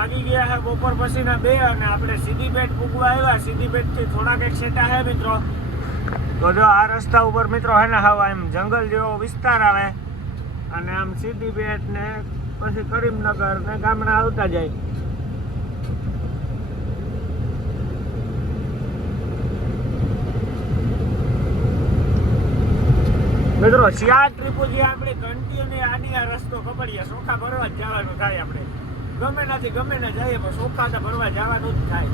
વાગી ગયા છે બપોર પછીના 2 અને આપણે સિદ્ધીપેટ પૂગવા આવ્યા. સિદ્ધીપેટથી થોડાક એક સેટા છે મિત્રો. તો જો આ રસ્તા ઉપર મિત્રો હે ને હાવ એમ જંગલ જેવો વિસ્તાર આવે અને આમ સિદ્ધીપેટ ને પછી કરીમનગર ને ગામડા આવતા જાય. મિત્રો 4 ટ્રીપો જે આપણે ઘંટી અને આની આ રસ્તો કપડીએ સોખા ભરવા જ જવાનું થાય. આપણે ગમે નથી ગમે ના જઈએ પણ સોખા તો ભરવા જવાનું જ થાય.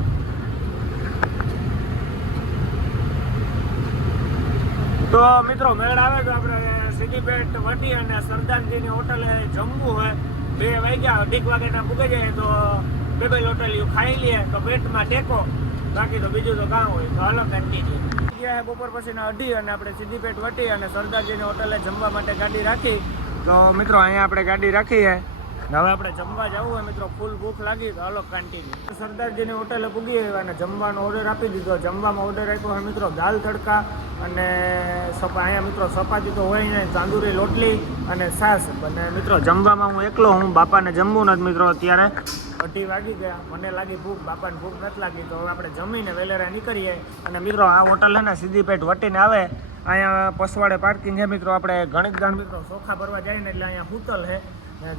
તો મિત્રો મેળ આવે તો આપણે સિદ્ધીપેટ વટી અને સરદારજીની હોટલે જમવું હોય. 2 વાગ્યા 2 વાગ્યાના પૂગી જાય તો 2 હોટલીઓ ખાઈ લઈએ તો પેટમાં ટેકો. બાકી તો બીજું તો કામ હોય. તો હાલો કન્ટિન્યુ. બપોર પછીના 2:30 અને આપણે સિદ્ધીપેટ વટી અને સરદારજીની હોટલે જમવા માટે ગાડી રાખી. તો મિત્રો અહીંયા આપણે ગાડી રાખી છે. હવે આપણે જમવા જવું હોય મિત્રો. ફૂલ ભૂખ લાગી તો હાલો કન્ટિન્યુ. સરદારજીની હોટલે પૂગી અને જમવાનો ઓર્ડર આપી દીધો. જમવામાં ઓર્ડર આપ્યો છે મિત્રો દાલ તડકા અને અહીંયા મિત્રો ચપાતી તો હોય ને, તાંદુરી રોટલી અને છાશ. અને મિત્રો જમવામાં હું એકલો હું. બાપાને જમવું નથી મિત્રો. અત્યારે 2:30 વાગી ગયા. મને લાગી ભૂખ, બાપાને ભૂખ નથી લાગી. તો હવે આપણે જમીને વેલેરા નીકળીએ. અને મિત્રો આ હોટલ છે ને સિદ્ધીપેટ વટીને આવે. અહીંયા પસવાડે પાર્કિંગ છે મિત્રો. આપણે ઘણી જણ મિત્રો ચોખા ભરવા જાય ને એટલે અહીંયા હોટલ છે.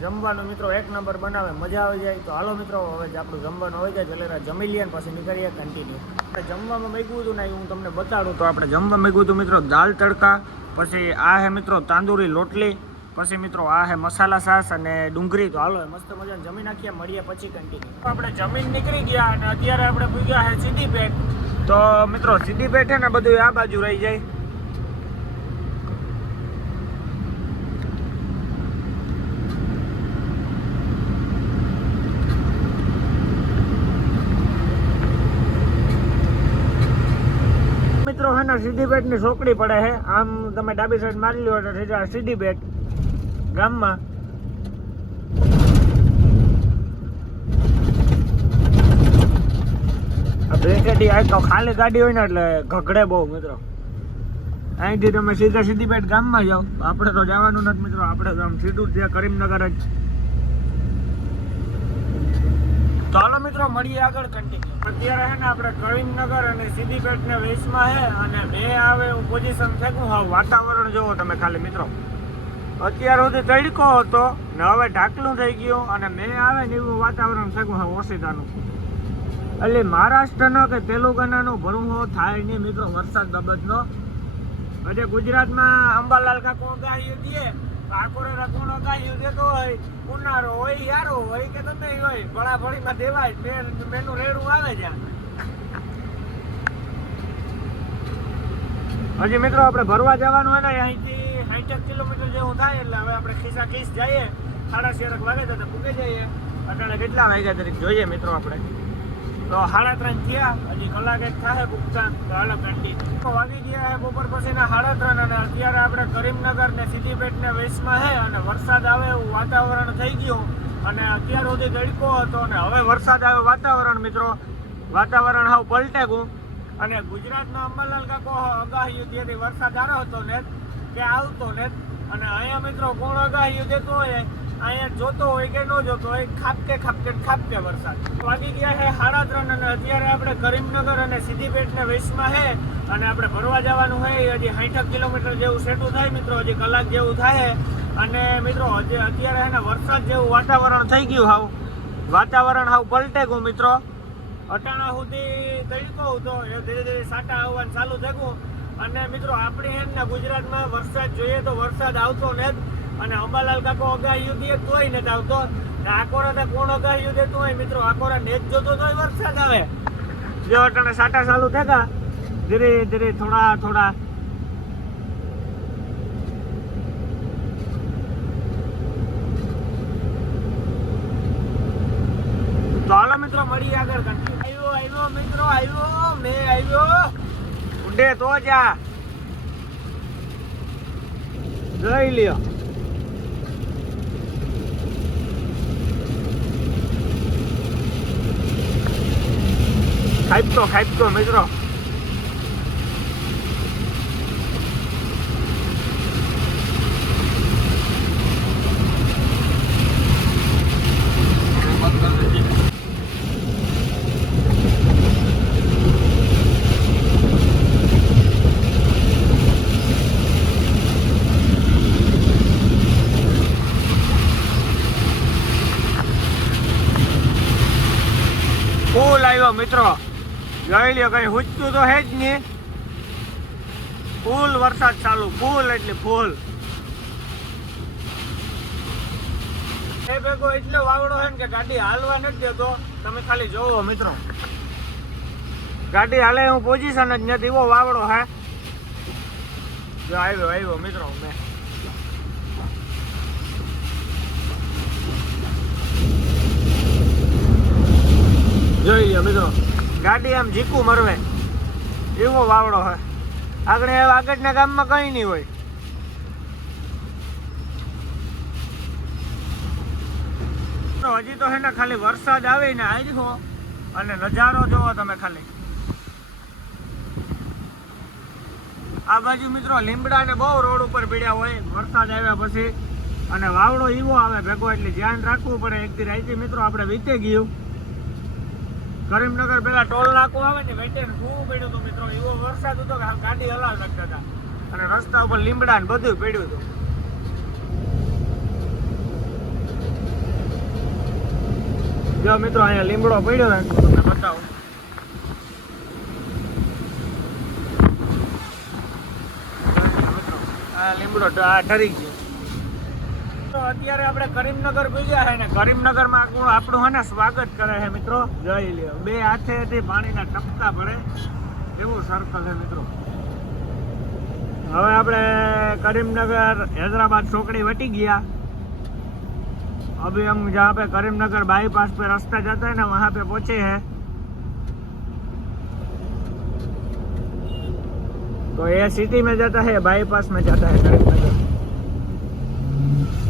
જમવાનું મિત્રો 1 નંબર બનાવે, મજા આવી જાય. તો હાલો મિત્રો હવે આપણું જમવાનું હોય જાય વેલેરા જમી લઈએ પછી નીકળીએ કન્ટિન્યુ. જમવામાં મેગવું હતું ને હું તમને બતાડું. તો આપણે જમવા મેગવું હતું મિત્રો દાલ તડકા, પછી આ હે મિત્રો તાંદુરી રોટલી, પછી મિત્રો આ હે મસાલા છાશ અને ડુંગળી. તો હાલો મસ્ત મજાને જમી નાખીએ. મળીએ પછી કન્ટિન્યુ. આપણે જમીન નીકળી ગયા અને અત્યારે આપણે પૂગ્યા છે સિદ્ધીપેટ. તો મિત્રો સિદ્ધીપેટ છે ને બધું આ બાજુ રહી જાય. મિત્રો હે ને સિદ્ધીપેટની ચોકડી પડે છે. આમ તમે ડાબી સાઈડ મારી લો એટલે સીધા સિદ્ધીપેટ ગામમાં. બેસેટી આ તો ખાલી ગાડી હોય ને એટલે ઘગડે બહુ મિત્રો. અહીંથી તમે સીધા સિદ્ધીપેટ ગામમાં જાઓ. આપણે તો જવાનું નથી મિત્રો. આપણે તો આમ સીધું ત્યાં કરીમનગર જ. તો હાલો મિત્રો મળીએ આગળ કન્ટિન્યુ. અત્યારે છે ને આપણે કરીમનગર અને સિદ્ધીપેટને વેચમાં છે અને મેં આવે એવું પોઝિશન થયું. હા વાતાવરણ જોવો તમે ખાલી મિત્રો. અત્યાર સુધી તડકો હતો ને હવે ઢાકલું થઈ ગયું અને મેં આવે ને એવું વાતાવરણ થયું. હા ઓસીતાનું એટલે મહારાષ્ટ્રનો કે તેલુંગાનાનો ભરવો થાય નહીં મિત્રો વરસાદ બાબતનો. હજે ગુજરાતમાં અંબાલાલ કાકો ગાય દે, આકોરા કોણ ગાયું દેતો હોય, ઉનાળો હોય યારો હોય કે તમે હોય ભળાભળીમાં દેવાય મેનું રેડું આવે છે. હજી મિત્રો આપણે ભરવા જવાનું હોય ને અહીંથી 60 કિલોમીટર જેવું થાય. એટલે હવે આપણે ખિસ્સા ખીસ જઈએ. 6:30 વાગે તો પૂગે જઈએ. અત્યારે કેટલા વાગ્યા તરીકે જોઈએ મિત્રો આપણે. તો 3:30 થયા. હજી કલાક એક થાય પૂગતા. તો હાલો કન્ટિન્યુ. વાગી ગયા છે બપોર પછીના 3:30 અને અત્યારે આપણે કરીમનગર ને સિદ્ધીપેટને વેચમાં છે અને વરસાદ આવે એવું વાતાવરણ થઈ ગયું. અને અત્યાર સુધી તડકો હતો અને હવે વરસાદ આવ્યો વાતાવરણ મિત્રો. વાતાવરણ હાવ પલટે ગયું. અને ગુજરાતના અંબાલાલ કાકો આગાહી હતી વરસાદ આવ્યો હતો ને કે આવતો ને. અને અહીંયા મિત્રો કોણ આગાહી દેતો હોય અહીંયા જોતો હોય કે ન જોતો હોય ખાપકે વરસાદ. વાગી ગયા છે 3:30 અને અત્યારે આપણે કરીમનગર અને સિદ્ધીપેટને વેચમાં છે અને આપણે ભરવા જવાનું હોય. હજી 60 કિલોમીટર જેવું સેટું થાય મિત્રો. હજી કલાક જેવું થાય. અને મિત્રો હજી અત્યારે છે ને વરસાદ જેવું વાતાવરણ થઈ ગયું. વાતાવરણ હાવ પલટે ગયું મિત્રો. અટાણા સુધી તડકો હતો એ ધીરે ધીરે સાટા આવવાનું ચાલુ થયું. અને મિત્રો આપણે છે ને ગુજરાતમાં વરસાદ જોઈએ તો વરસાદ આવતો ને અને અંબાલાલ કાકો આગાહી દે તોય નથી આવતો. આકોરા કોણ આગાહી દેતું હોય મિત્રો. આકોરા નેટ જોતો તોય વરસાદ આવે. જો અટાણે સાટા ચાલુ થયા ધીરે ધીરે થોડા. તો હાલો મિત્રો મળીએ આગળ. આવ્યો મિત્રો આવ્યો. ઉડે તો જા જોઈ લ્યો. ખાઈપતો મિત્રો. ફૂલ આવ્યો મિત્રો, જોઈ લ્યો, કઈ હુજતું તો હે જ નહીં. ફૂલ વરસાદ ચાલુ, ફૂલ એટલે ફૂલ. એ ભેગો એટલો વાવડો છે ને કે ગાડી હાલવા નથી દેતો. તમે ખાલી જોવો મિત્રો, ગાડી હાલે હું પોઝિશન જ નથી, એવો વાવડો હે. જો આવ્યો મિત્રો, મેં જોઈ લો મિત્રો, ગાડી આમ ઝીકું મરવે એવો વાવડો હે. આગળના ગામમાં કઈ નહીં હોય. હજી તો હે ને ખાલી વરસાદ આવે ને આવ્યો અને નજારો જોવો તમે ખાલી. આ બાજુ મિત્રો લીમડા ને બહુ રોડ ઉપર પીડ્યા હોય વરસાદ આવ્યા પછી, અને વાવડો એવો આવે ભેગો, એટલે ધ્યાન રાખવું પડે. એક દી રાઈતે મિત્રો આપણે વીતે ગયું કરીમનગર, પેલા ટોલ નાકું આવે ને વેટેન ખૂબ પડ્યું હતું મિત્રો. એવો વરસાદ હતો કે ગાડી હલાવી શકતા હતા, અને રસ્તા ઉપર લીમડા ને બધું પડ્યું હતું. જો મિત્રો અહીંયા લીમડો પડ્યો ને તમને બતાવું. આ લીમડો ઠરી ગયો. તો અત્યારે આપણે કરીમનગર ભેગ્યા છે ને કરીમનગરમાં આપણું હે ને સ્વાગત કરે છે મિત્રો. જોઈ લ્યો, બે હાથેથી પાણીના ટપકા પડે એવું સર્કલ છે મિત્રો. હવે આપણે કરીમનગર हैदराबाद ચોકડી વટી ગયા. अभी हम जहाँ पे करीमनगर बाईपास पे रास्ता जाता है ना, वहाँ पे पहुँचे हैं. तो ये सिटी में जाता है, बाईपास में जाता है करीमनगर.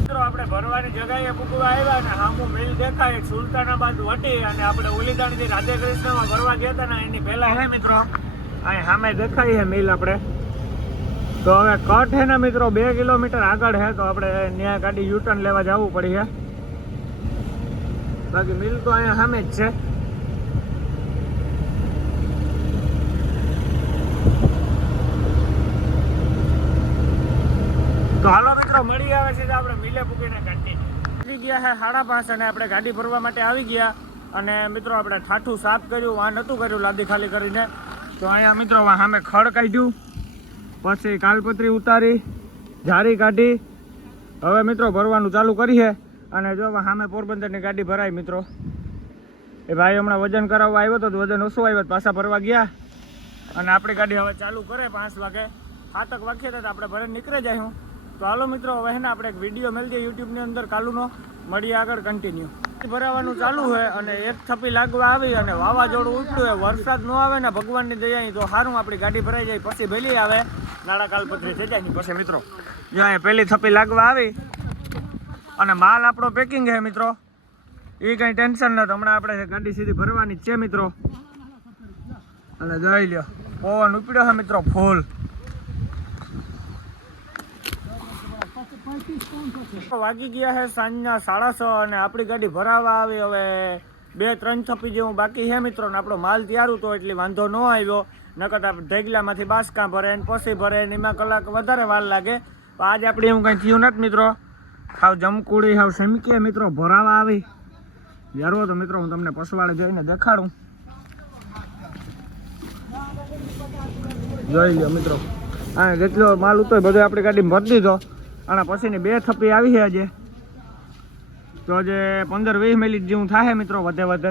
तो આપણે ભરવાની જગ્યાએ પૂકવા આવ્યા ને હામું મિલ દેખાય સુલતાનાબાદ વટી, અને આપણે ઉલીદાણથી રાધે કૃષ્ણમાં ભરવા ગયા હતા ને એની પહેલા હે મિત્રો અહીં સામે દેખાય છે મિલ આપણે. તો હવે કટ હે ને મિત્રો 2 કિલોમીટર આગળ હે, તો આપણે ત્યાં ગાડી યુટર્ન લેવા જવું પડી છે. બાકી મિલ તો અહીંયા સામે જ છે. તો હાલો મિત્રો મળી આવે છે આપણે મિલે પૂકીને કન્ટિન્યુ ગયા છે 5:30, અને આપણે ગાડી ભરવા માટે આવી ગયા. અને મિત્રો આપણે ઠાઠું સાફ કર્યું, વાં નહોતું કર્યું લાદી ખાલી કરીને. તો અહીંયા મિત્રો સામે ખડ કાઢ્યું, પછી કાલપત્રી ઉતારી, જારી કાઢી. હવે મિત્રો ભરવાનું ચાલુ કરીએ. અને જો સામે પોરબંદરની ગાડી ભરાય મિત્રો. એ ભાઈ હમણાં વજન કરાવવા આવ્યો તો વજન ઓછું આવ્યો, પાછા ભરવા ગયા. અને આપણી ગાડી હવે ચાલુ કરે 5 વાગે. 7 વાગે તો આપણે ભરે નીકળી જાય. હું તો હાલો મિત્રો હવે ને આપણે એક વિડીયો મેળ દઈએ યુટ્યુબની અંદર કાલુનો, મળીએ આગળ કન્ટિન્યુ. ભરાવાનું ચાલુ હોય અને એક થપ્પી લાગવા આવી અને વાવાઝોડું ઉઠ્યું હોય, વરસાદ ન આવે ને ભગવાનની દયાની તો સારું આપણી ગાડી ભરાઈ જાય. પછી ભેલી આવે નાળા કાલપત્રી થઈ જાય. પછી મિત્રો જો અહીંયા પહેલી થપ્પી લાગવા આવી અને માલ આપણો પેકિંગ છે મિત્રો, એ કંઈ ટેન્શન નથી. હમણાં આપણે ગાડી સીધી ભરવાની જ છે મિત્રો. અને જોઈ લ્યો પવન ઉપડ્યો છે મિત્રો ફૂલ. વાગી ગયા છે સાંજના 6:30 અને આપણી ગાડી ભરાવા આવી. હવે 2-3 થપ્પી જેવું બાકી છે મિત્રો, ને આપણો માલ તૈયાર હતો એટલે વાંધો ન આવ્યો. નકર ઢેગલામાંથી બાસકા ભરે ને પછી ભરે ને એમાં કલાક વધારે વાર લાગે. તો આજે આપણે એવું કંઈ થયું નથી મિત્રો. હાવ જમકુડી હાવ સમીકીએ મિત્રો ભરાવા આવી. યારો તો મિત્રો હું તમને પસવાડે જોઈને દેખાડું. જોઈ લો મિત્રો, હા જેટલો માલ ઉતો બધો આપણી ગાડીમાં ભરી દીધો. અને પછીની 2 થપ્પી આવી છે આજે. તો આજે 15-20 મિનિટ જેવું થાય મિત્રો. વધે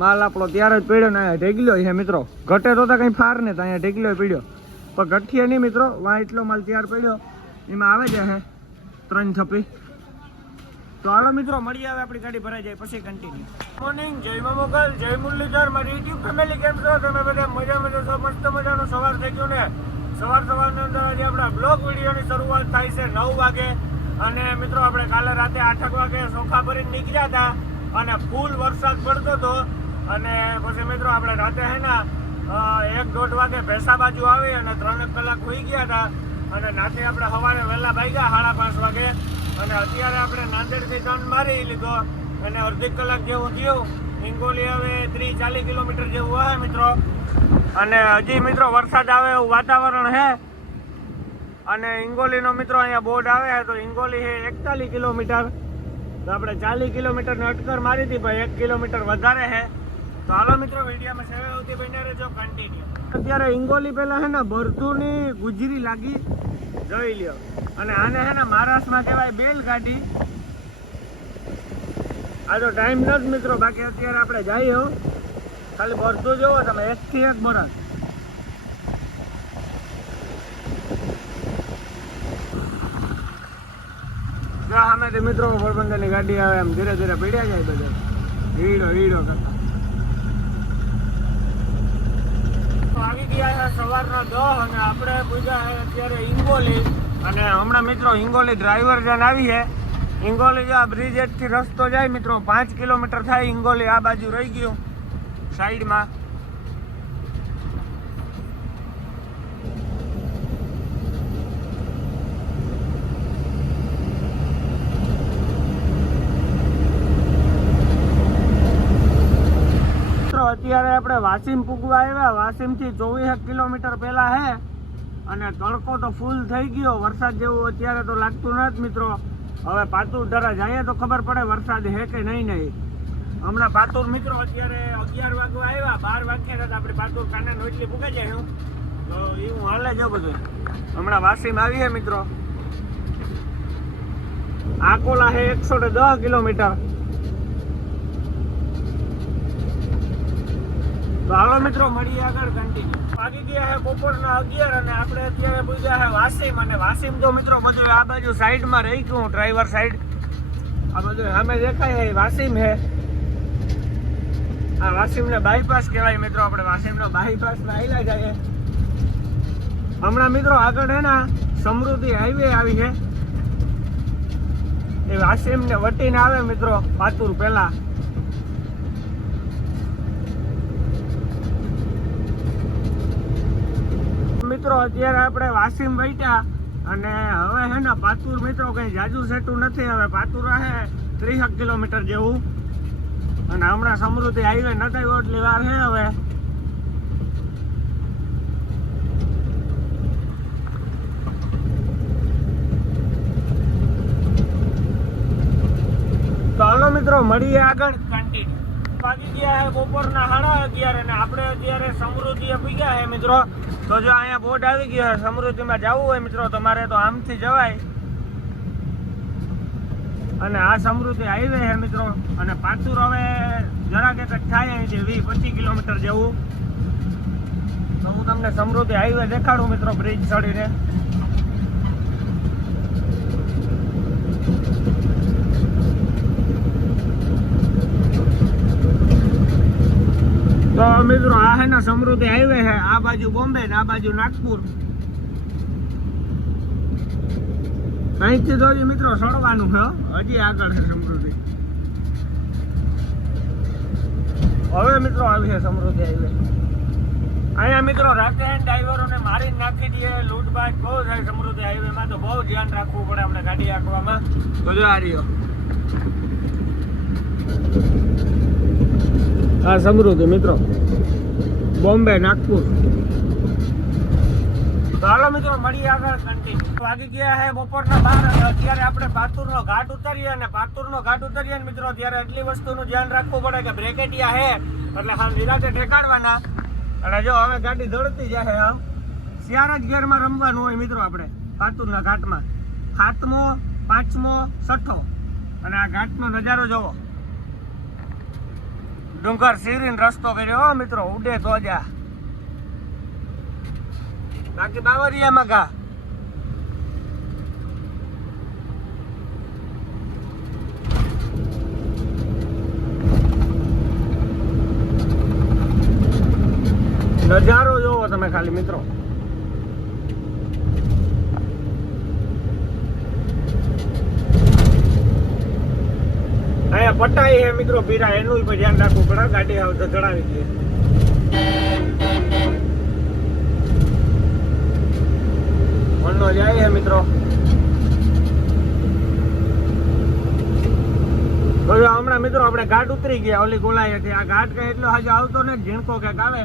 માલ આપણો ત્યારે જ પડ્યો ને ઢેગલ્યો છે મિત્રો. ઘટે તો કંઈ ફાર ને તો અહીંયા ઢેગલ્યો પડ્યો, પણ ઘટીએ નહીં મિત્રો. વાં એટલો માલ તૈયાર પડ્યો, એમાં આવે છે 3 થપ્પી. તો હાલો મિત્રો મળી આવે આપણી ગાડી ભરાઈ જાય પછી કન્ટિન્યુ. મોર્નિંગ, જય મા મોગલ, જય મુરલીધર, મારી યુટ્યુબ ફેમિલી કેમ છો તમે બધા? મજામાં છો? મસ્ત મજાનો સવાર થઈ ગયો ને. સવારની અંદર આજે આપણા બ્લોગ વિડીયોની શરૂઆત થાય છે 9 વાગે. અને મિત્રો આપણે કાલે રાતે 8 વાગે સોખા ભરીને નીકળ્યા હતા અને ફૂલ વરસાદ પડતો હતો. અને પછી મિત્રો આપણે રાતે હે ને 1-1.5 વાગે ભેસા બાજુ આવી અને 3 કલાક હોઈ ગયા હતા. અને નાથી આપણે સવારે વહેલા ભાગ્યા 5:30 વાગે. અને અત્યારે આપણે નાંદેડથી ટર્ન મારી લીધો અને અડધી કલાક જેવું થયું. હિંગોલી હવે 30-40 કિલોમીટર જેવું હોય મિત્રો. અને હજી મિત્રો વરસાદ આવે એવું વાતાવરણ છે. અને હિંગોલીનો મિત્રો અહીંયા બોર્ડ આવે છે, તો હિંગોલી છે 41 કિલોમીટર. તો આપણે 40 કિલોમીટરની અટકર મારી હતી ભાઈ, 1 કિલોમીટર વધારે છે. તો હાલો મિત્રો વિડીયોમાં સેવે આવતી બન્યા રહેજો કન્ટિન્યુ. અત્યારે હિંગોલી પહેલા હે ને ભરતુની ગુજરી લાગી જોઈ લ્યો, અને આને હે ને મહારાષ્ટ્રમાં કહેવાય બેલગાડી. આ તો ટાઈમ નથી મિત્રો, બાકી અત્યારે આપણે જઈએ હો. ખાલી ભરતું જોવો તમે, 1 થી 1 બરસ. જો સામેથી મિત્રો પોરબંદરની ગાડી આવે, એમ ધીરે ધીરે પીડ્યા જાય બધા હીડો કરતા. આવી ગયા છે સવારના 10 અને આપણે પૂજા છે અત્યારે હિંગોલી. અને હમણાં મિત્રો હિંગોલી ડ્રાઈવર જન આવી છે. હિંગોલી જો આ બ્રિજ એટથી રસ્તો જાય મિત્રો, 5 કિલોમીટર થાય હિંગોલી. આ બાજુ રહી ગયું સાઈડમાં. અત્યારે આપણે વાસીમ પૂગવા આવ્યા. વાસીમથી 24 કિલોમીટર પહેલા હે, અને તડકો તો ફૂલ થઈ ગયો. વરસાદ જેવું અત્યારે તો લાગતું નથી મિત્રો. હવે પાતુર ધરા જઈએ તો ખબર પડે વરસાદ હે કે નહીં. હમણાં પાતુર મિત્રો અત્યારે 11 વાગવા આવ્યા, 12 વાગ્યા હતા આપણે પાતુર કાના એટલી પૂગે જાય હું તો એવું હાલે જ બધું. હમણાં વાસીમ આવીએ મિત્રો. આકોલા હે 110 કિલોમીટર. તો હાલો મિત્રો મળીએ આગળ કન્ટિન્યુ. વાગી ગયા છે બપોરના 11 અને આપણે અત્યારે પૂછ્યા છે વાસીમ. અને વાસીમ તો મિત્રો બધું આ બાજુ સાઈડમાં રહી ગયું, ડ્રાઈવર સાઈડ. આ બધું સામે દેખાય છે વાસીમ છે. આ વાસીમને બાયપાસ કહેવાય મિત્રો. આપણે વાસીમનો બાયપાસમાં આવેલા જઈએ. હમણાં મિત્રો આગળ હે ને સમૃદ્ધિ હાઈવે આવી છે, એ વાસીમને વટીને આવે મિત્રો પાતુર પહેલા. મિત્રો અત્યારે આપણે વાસીમ વૈટ્યા અને હવે હે ને પાતુર મિત્રો કઈ જાજુ સેટું નથી. હવે પાતુર હે 30 કિલોમીટર જેવું, અને હમણાં સમૃદ્ધિ હાઈવે નથી એટલી વાર છે હવે. તો હાલો મિત્રો મળીએ આગળ કન્ટિન્યુ. વાગી ગયા છે બપોરના 11:30 અને આપણે અત્યારે સમૃદ્ધિએ પૂગ્યા છે મિત્રો. તો જો અહીંયા બોર્ડ આવી ગયો છે, સમૃદ્ધિમાં જવું હોય મિત્રો તમારે તો આમથી જવાય. અને આ સમૃદ્ધિ હાઈવે છે મિત્રો. અને પાતુર હવે જરાક એક જ થાય અહીંથી 20-25 કિલોમીટર જેવું. તો હું તમને સમૃદ્ધિ હાઈવે દેખાડું મિત્રો બ્રિજ ચડીને. તો મિત્રો આ હે ને સમૃદ્ધિ હાઈવે છે. આ બાજુ બોમ્બે ને આ બાજુ નાગપુર. અહીંથી તો હજી મિત્રો સડવાનું છે, હજી આગળ છે સમૃદ્ધિ. હવે મિત્રો આવી છે સમૃદ્ધિ હાઈવે. અહીંયા મિત્રો રાતે ડ્રાઈવરોને મારીને નાખી દઈએ. લૂંટબાજ બહુ થાય સમૃદ્ધિ હાઈવેમાં, તો બહુ ધ્યાન રાખવું પડે આપણે ગાડી હાંકવામાં. તો જો આ રહ્યો આ સમૃદ્ધિ મિત્રો, બોમ્બે નાગપુર. તો હાલો મિત્રો મળીએ આગળ કન્ટિન્યુ. વાગી ગયા છે બપોરના 12 અત્યારે આપણે પાતુરનો ઘાટ ઉતરીએ. અને પાતુરનો ઘાટ ઉતરીએ ને મિત્રો ત્યારે એટલી વસ્તુનું ધ્યાન રાખવું પડે કે બ્રેકેટિયા છે એટલે હા નિરાતે ઠેકાડવાના. અને જો હવે ગાડી દોડતી જાય આમ શિયાળા જ ગેરમાં રમવાનું હોય મિત્રો આપણે પાતુરના ઘાટમાં. 7મો 5મો 6ઠો અને આ ઘાટનો નજારો જોવો. ડુંગર સીરીને રસ્તો કર્યો મિત્રો, ઉડે તો જા, બાકી બાવરિયામાં ગા. નજારો જોવો તમે ખાલી મિત્રો. અહીંયા પટાઈ હે મિત્રો પીરા, એનું પણ ધ્યાન રાખવું પડે. ગાડી આવે તો ચડાવી દઈએ. મનનો જાય હે મિત્રો. હમણાં મિત્રો આપણે ઘાટ ઉતરી ગયા ઓલી ગોલાઈ. આ ઘાટ કઈ એટલો હજુ આવતો ને, ઝીણકો ક્યાંક આવે.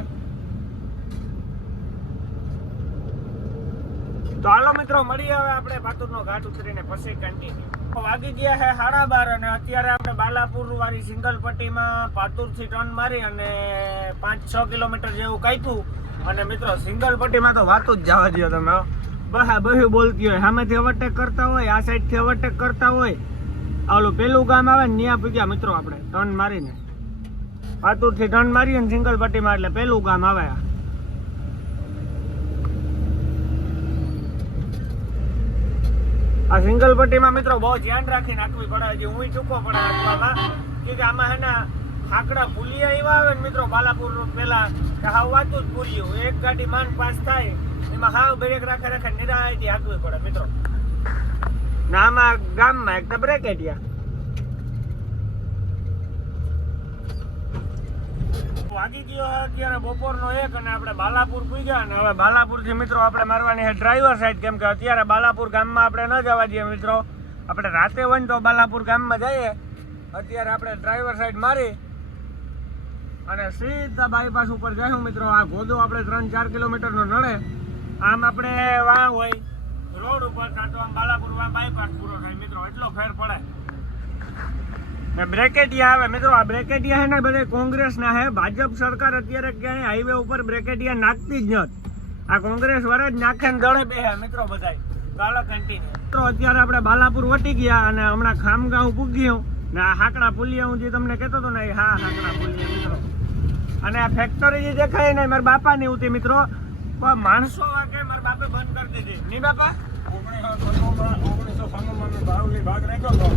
તો હાલો મિત્રો મળીએ હવે આપણે પાતુરનો ઘાટ ઉતરીને પછી કન્ટિન્યુ. વાગી ગયા છે 12:30 અને અત્યારે આપણે બાલાપુર વાળી સિંગલ પટ્ટીમાં પાતુરથી ટર્ન મારી અને 5-6 કિલોમીટર જેવું કાપ્યું અને મિત્રો સિંગલ પટ્ટીમાં તો વાતું જ જવા દો તમે બહુ બોલતી હોય સામેથી ઓવરટેક કરતા હોય આ સાઈડથી ઓવરટેક કરતા હોય ઓલું પેલું ગામ આવે ને ત્યાં પૂગ્યા મિત્રો આપણે ટર્ન મારીને પાતુરથી ટર્ન મારીએ ને સિંગલ પટ્ટીમાં એટલે પેલું ગામ આવે આ સિંગલ પટ્ટીમાં મિત્રો બહુ ધ્યાન રાખીને નાખવી પડે હજી હું ચૂકો પડે નાખવામાં કે આમાં હે ને આંકડા ભૂલિયા એવા આવે ને મિત્રો બાલાપુર પેલા કે હાવ વાતું જ ભૂલ્યું એક ગાડી માંડ પાસ થાય એમાં હાવ બ્રેક રાખે નિરાયથી હાંકવી પડે મિત્રો ને આમાં ગામમાં એક તો બ્રેકેટિયા વાગી ગયો અત્યારે બપોરનો 1 અને આપણે બાલાપુર પૂગ્યા અને હવે બાલાપુરથી મિત્રો આપણે મારવાની છે ડ્રાઈવર સાઈડ કેમ કે અત્યારે બાલાપુર ગામમાં આપણે ન જવા દઈએ મિત્રો આપણે રાતે હોય ને તો બાલાપુર ગામમાં જઈએ અત્યારે આપણે ડ્રાઈવર સાઈડ મારી અને સીધા બાયપાસ ઉપર જઈશું મિત્રો આ ગોદો આપણે 3-4 કિલોમીટરનો નડે આમ આપણે વાં હોય રોડ ઉપર તો આમ બાલાપુર વાં બાયપાસ પૂરો થાય મિત્રો એટલો ફેર પડે ને બ્રેકેટિયા આવે મિત્રો આ બ્રેકેટિયા છે ને બધે કોંગ્રેસના છે ભાજપ સરકાર અત્યારે ક્યાંય હાઈવે ઉપર બ્રેકેટિયા નાખતી જ નથી આ કોંગ્રેસ વાળા જ નાખે ને દળે બે મિત્રો બધાય ચાલો કન્ટિન્યુ તો અત્યારે આપણે બાલાપુર વટી ગયા અને હમણાં ખામગાંવ પૂગ્યું ને આ હાકડા પુલિયા હું જે તમને કહેતો હતો ને હા હાકડા પુલિયા મિત્રો અને આ ફેક્ટરી જે દેખાય ને મારા બાપાની ઉતી મિત્રો પણ માણસો વાગે મારા બાપે બંધ કરી દીધી ની બાપા 1996 ભાવની ભાગ રાખ્યો હતો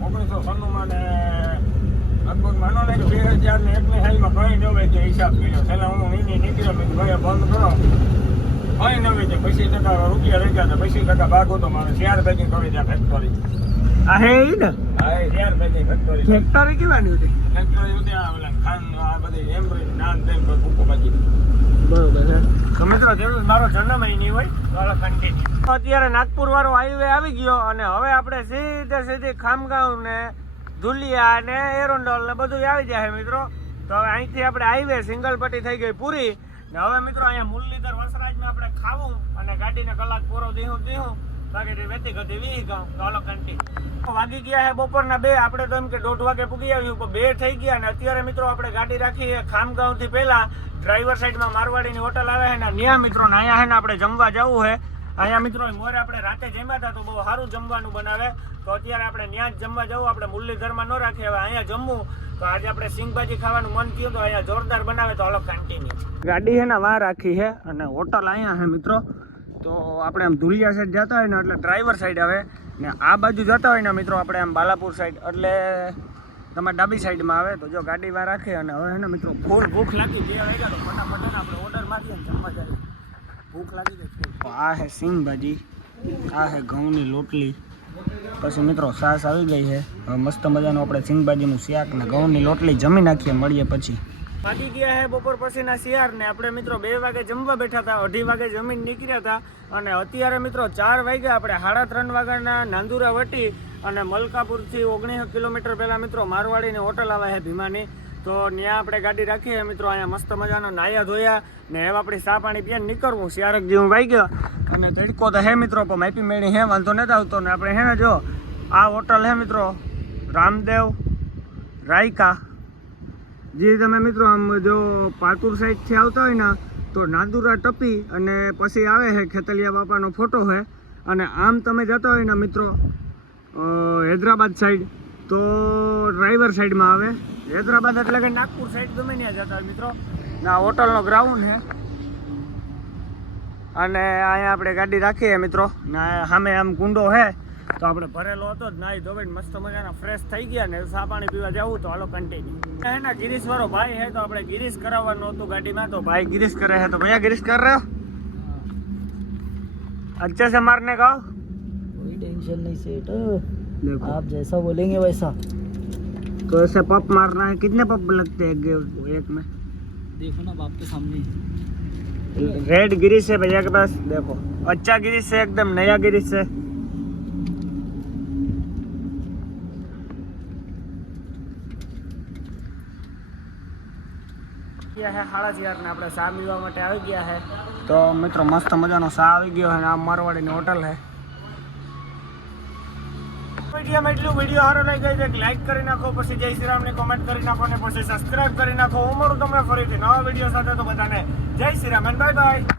1996 માં લગભગ માનો ને 2001ની હાલમાં કઈ ન હોય તો હિસાબ કર્યો પેલા હું નીકળ્યો મેં ભાઈ બંધ કરો કઈ ન હોય પછી રૂપિયા રહી ગયા પછી ભાગ હતો મારે શેર પેકિંગ કરી ત્યાં ફેક્ટરી આ હે ને હા શેર પેકિંગ ફેક્ટરી કેવાની હતી ફેક્ટરી હતી આ ઓલા ખાન આ બધી એમ્બ્રોઇડરી નાન તેમ પર ભૂકો બાકી બરોબર છે તો મિત્રો જરૂર મારો જન્મ અહીં નહીં હોય ચાલો કન્ટિન્યુ અત્યારે નાગપુર વાળો હાઈવે આવી ગયો અને હવે આપણે સીધી ખામગાંવ ને ધુલિયા ને એરોન્ડોલ ને બધું આવી જાય મિત્રો તો હવે અહીંથી આપણે હાઈવે સિંગલ પટ્ટી થઈ ગઈ પૂરી ને હવે મિત્રો અહીંયા મુરલીધર વસરાજમાં આપણે ખાવું અને ગાડીને કલાક પૂરો દીધું બાકી વેતી ગતિ 20 ગામ ચાલો કન્ટિન્યુ વાગી ગયા છે બપોરના 2 આપણે તો એમ કે 1:30 વાગે પૂગી આવ્યું પણ 2 થઈ ગયા અને અત્યારે મિત્રો આપણે ગાડી રાખી ખામગાંવથી પહેલા ડ્રાઈવર સાઈડમાં મારવાડીની હોટલ આવે છે ને ત્યાં મિત્રો ને અહીંયા છે ને આપણે જમવા જવું છે અહીંયા મિત્રો મોરે આપણે રાતે જમ્યા હતા તો બહુ સારું જમવાનું બનાવે તો અત્યારે આપણે ત્યાં જ જમવા જવું આપણે મુરલીધરમાં ન રાખીએ હવે અહીંયા જમવું તો આજે આપણે સિંગભાજી ખાવાનું મન થયું તો અહીંયા જોરદાર બનાવે તો હાલો કન્ટિન્યુ ગાડી છે ને વાં રાખી છે અને હોટલ અહીંયા છે મિત્રો તો આપણે આમ ધુલિયા સાઈડ જતા હોય ને એટલે ડ્રાઈવર સાઈડ આવે ને આ બાજુ જતા હોય ને મિત્રો આપણે આમ બાલાપુર સાઈડ એટલે તમારે ડાબી સાઈડમાં આવે તો જો ગાડીમાં રાખે અને હવે ને મિત્રો ફૂલ ભૂખ લાગી 2 વાગ્યા તો ફટાફટ આપણે ઓર્ડર મારીએ ને જમવા જાય ભૂખ લાગી જાય આ છે સિંગભાજી આ છે ઘઉંની લોટલી પછી મિત્રો સાસ આવી ગઈ છે હવે મસ્ત મજાનું આપણે સિંગભાજીનું શાક ને ઘઉંની લોટલી જમી નાખીએ મળીએ પછી વાગી ગયા છે બપોર પછીના શિયાર ને આપણે મિત્રો 2 વાગે જમવા બેઠા હતા 2:30 વાગે જમીન નીકળ્યા હતા અને અત્યારે મિત્રો 4 વાગ્યા આપણે 3:30 વાગ્યાના નાંદુરા વટી અને મલકાપુરથી 19 કિલોમીટર પહેલાં મિત્રો મારવાડીની હોટલ આવે છે ભીમાની તો ત્યાં આપણે ગાડી રાખીએ મિત્રો અહીંયા મસ્ત મજાનો નાયા ધોયા ને હવે આપણી ચા પાણી પીને નીકળવું શિયારક જેવું વાગ્યો અને તડકો તો હે મિત્રો પણ માપી મેળી હે વાંધો નથી આવતો ને આપણે હે ને જો આ હોટલ હે મિત્રો રામદેવ રાયકા જે તમે મિત્રો આમ જો પાતુર સાઈડથી આવતા હોય ને તો નાંદુરા ટપી અને પછી આવે છે ખેતલિયા બાપાનો ફોટો છે અને આમ તમે જતા હોય ને મિત્રો હૈદરાબાદ સાઈડ તો ડ્રાઈવર સાઈડમાં આવે હૈદરાબાદ એટલે કે નાગપુર સાઈડ ગમે ત્યાં જતા હોય મિત્રો ના હોટલનો ગ્રાઉન્ડ છે અને અહીંયા આપણે ગાડી રાખીએ મિત્રો ના સામે આમ કુંડો છે તો આપણે ભરેલો હતો જ નાહી ધોઈને મસ્ત મજાના ફ્રેશ થઈ ગયા ને ચા પાણી પીવા જવું તો હાલો કન્ટિન્યુ હે ને ગિરીશ વાળો ભાઈ હે તો આપણે ગિરીશ કરાવવાનું હતું ગાડીમાં તો ભાઈ ગિરીશ કરે है तो भैया गिरीश कर रहे हो अच्छे से मारने का कोई टेंशन नहीं सेठ आप जैसा बोलेंगे वैसा तो ऐसे पप मारना है कितने पप लगते हैं एक में देखो ना बाप के सामने रेड गिरीश है भैया के पास देखो अच्छा गिरीश है एकदम नया गिरीश है है 4:30 ને આપણે ચા પીવા માટે આવી ગયા છે તો મિત્રો મસ્ત મજાનો ચા આવી ગયો છે આ મારવાડીની હોટલ છે વિડીયોમાં એટલું વિડીયો સારો લાગ્યો છે કે લાઈક કરી નાખો, પછી જય શ્રી રામની કોમેન્ટ કરી નાખો અને પછી સબસ્ક્રાઇબ કરી નાખો. હું મળું તમને ફરીથી નવા વિડીયો સાથે. તો બધાને જય શ્રી રામ અને બાય બાય.